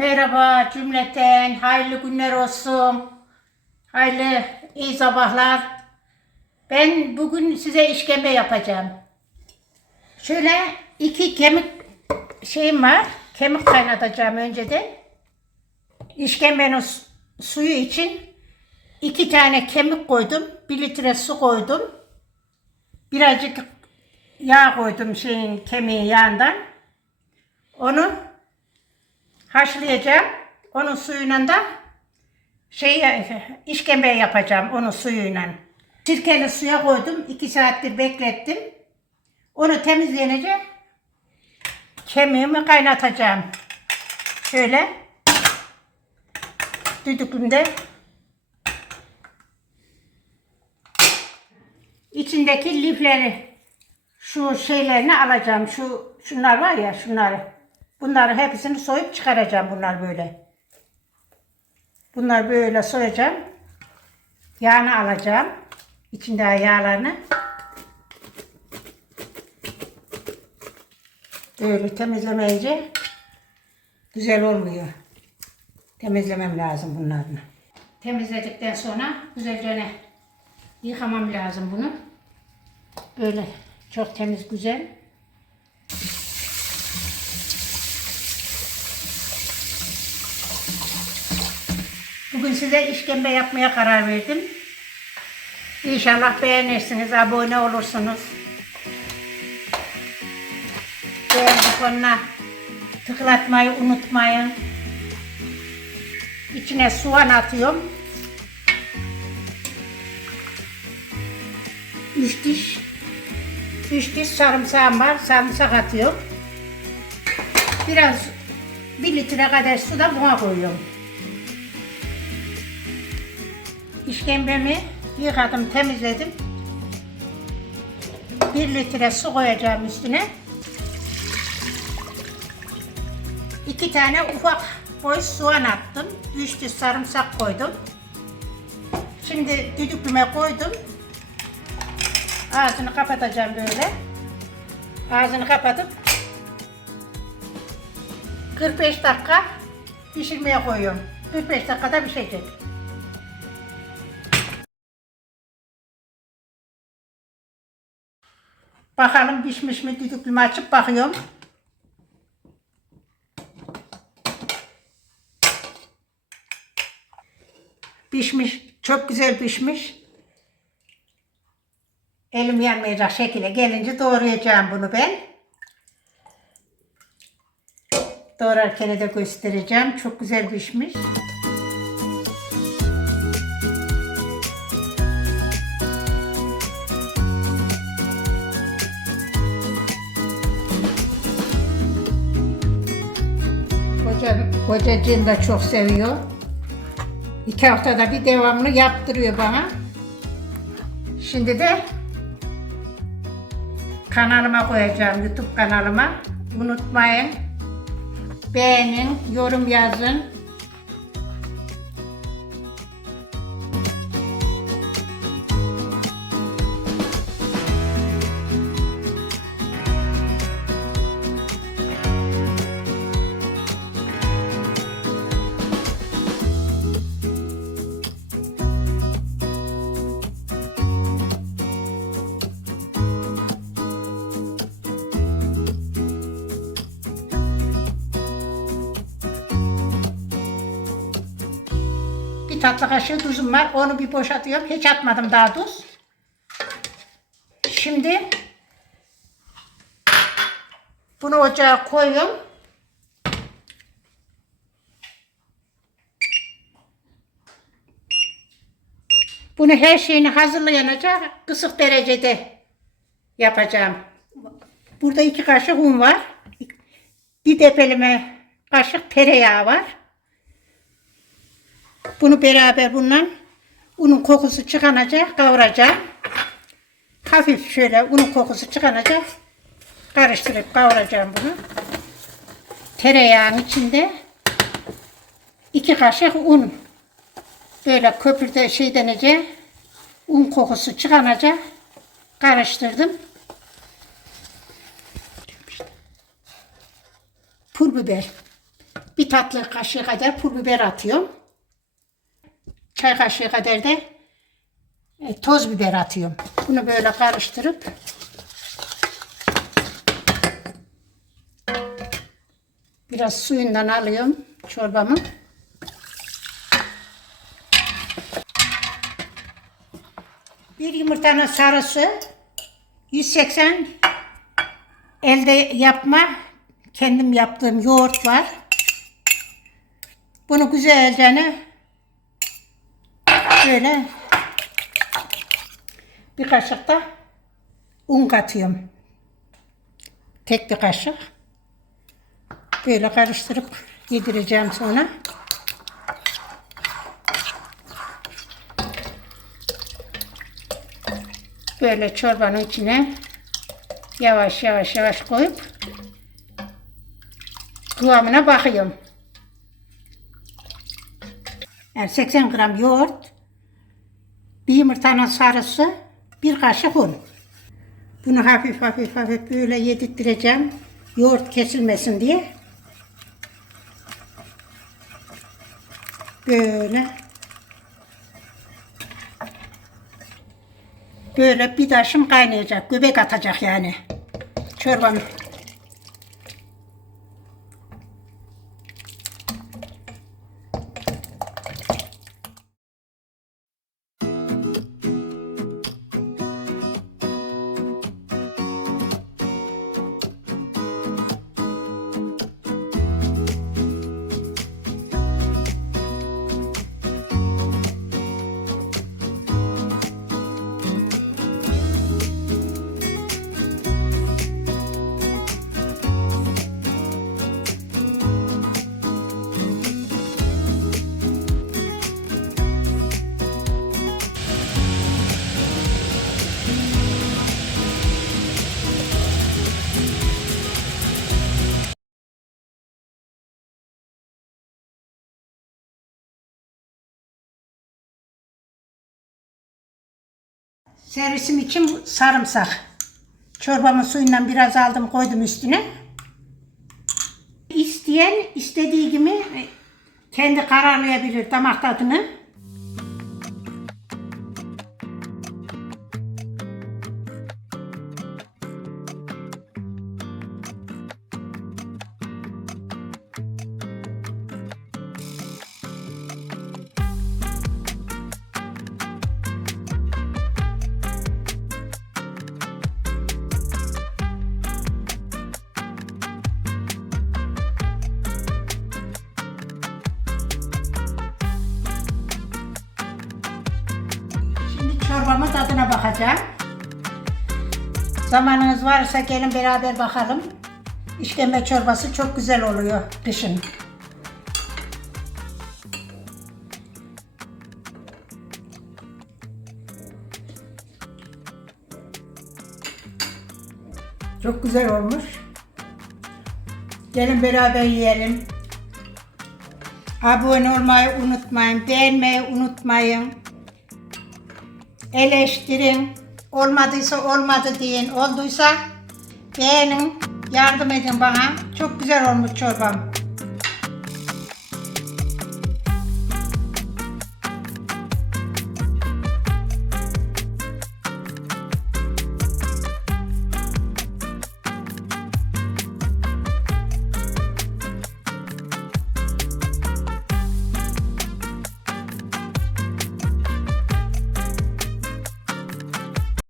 Merhaba cümleten, hayırlı günler olsun. Hayırlı iyi sabahlar. Ben bugün size işkembe yapacağım. Şöyle iki kemik şeyim var. Kemik kaynatacağım önceden. İşkembenin su- suyu için iki tane kemik koydum. Bir litre su koydum. Birazcık yağ koydum şeyin kemiği yağından. Onu haşlayacağım. Onun suyuyla da şey işkembe yapacağım onun suyuyla. Sirkeli suya koydum. 2 saattir beklettim. Onu temizleyince kemiğimi kaynatacağım. Şöyle düdüklümde içindeki lifleri şu şeylerini alacağım. Şu şunlar var ya şunları. Bunları hepsini soyup çıkaracağım bunlar böyle. Bunlar böyle soyacağım. Yağını alacağım. İçinde yağlarını. Böyle temizlemeyince güzel olmuyor. Temizlemem lazım bunlarını. Temizledikten sonra güzelce yıkamam lazım bunu. Böyle çok temiz güzel. Bugün size işkembe yapmaya karar verdim. İnşallah beğenirsiniz, abone olursunuz. Beğen butonuna tıklatmayı unutmayın. İçine soğan atıyorum. Üç diş, üç diş sarımsağım var. Sarımsak atıyorum. Biraz bir litre kadar su da buna koyuyorum. İşkembemi yıkadım, temizledim. Bir litre su koyacağım üstüne. İki tane ufak boy soğan attım. Üç diş sarımsak koydum. Şimdi düdüklüme koydum. Ağzını kapatacağım böyle. Ağzını kapatıp 45 dakika pişirmeye koyuyorum. 45 dakikada pişecek. Bakalım pişmiş mi düdüklümü açıp bakıyorum. Pişmiş, çok güzel pişmiş. Elim yanmayacak şekilde gelince doğrayacağım bunu ben. Doğrarken de göstereceğim. Çok güzel pişmiş. Kocam, kocacığım da çok seviyor. İki haftada bir devamlı yaptırıyor bana. Şimdi de kanalıma koyacağım, YouTube kanalıma. Unutmayın. Beğenin, yorum yazın. Tatlı kaşığı tuzum var. Onu bir boşaltıyorum. Hiç atmadım daha tuz. Şimdi bunu ocağa koyuyorum. Bunu her şeyini hazırlayanacak kısık derecede yapacağım. Burada iki kaşık un var. Bir tepelime kaşık tereyağı var. Bunu beraber bununla unun kokusu çıkanacak, kavuracağım. Hafif şöyle unun kokusu çıkanacak. Karıştırıp kavuracağım bunu. Tereyağın içinde iki kaşık un. Böyle köpürde şey denece un kokusu çıkanacak. Karıştırdım. Pul biber. Bir tatlı kaşığı kadar pul biber atıyorum. Çay kaşığı kadar da e, toz biber atıyorum. Bunu böyle karıştırıp biraz suyundan alıyorum çorbamı. Bir yumurtanın sarısı 180 elde yapma kendim yaptığım yoğurt var. Bunu güzelce böyle bir kaşık da un katıyorum. Tek bir kaşık. Böyle karıştırıp yedireceğim sonra. Böyle çorbanın içine yavaş yavaş yavaş koyup kıvamına bakıyorum. Yani 80 gram yoğurt, bir yumurtanın sarısı, bir kaşık un. Bunu hafif hafif hafif böyle yedirttireceğim. Yoğurt kesilmesin diye. Böyle. Böyle bir taşım kaynayacak. Göbek atacak yani. Çorbam. Servisim için sarımsak. Çorbamın suyundan biraz aldım koydum üstüne. İsteyen istediği gibi kendi kararlayabilir damak tadını. Çorbamın tadına bakacağım. Zamanınız varsa gelin beraber bakalım. İşkembe çorbası çok güzel oluyor kışın. Çok güzel olmuş. Gelin beraber yiyelim. Abone olmayı unutmayın, beğenmeyi unutmayın. Eleştirin. Olmadıysa olmadı deyin. Olduysa beğenin. Yardım edin bana. Çok güzel olmuş çorbam.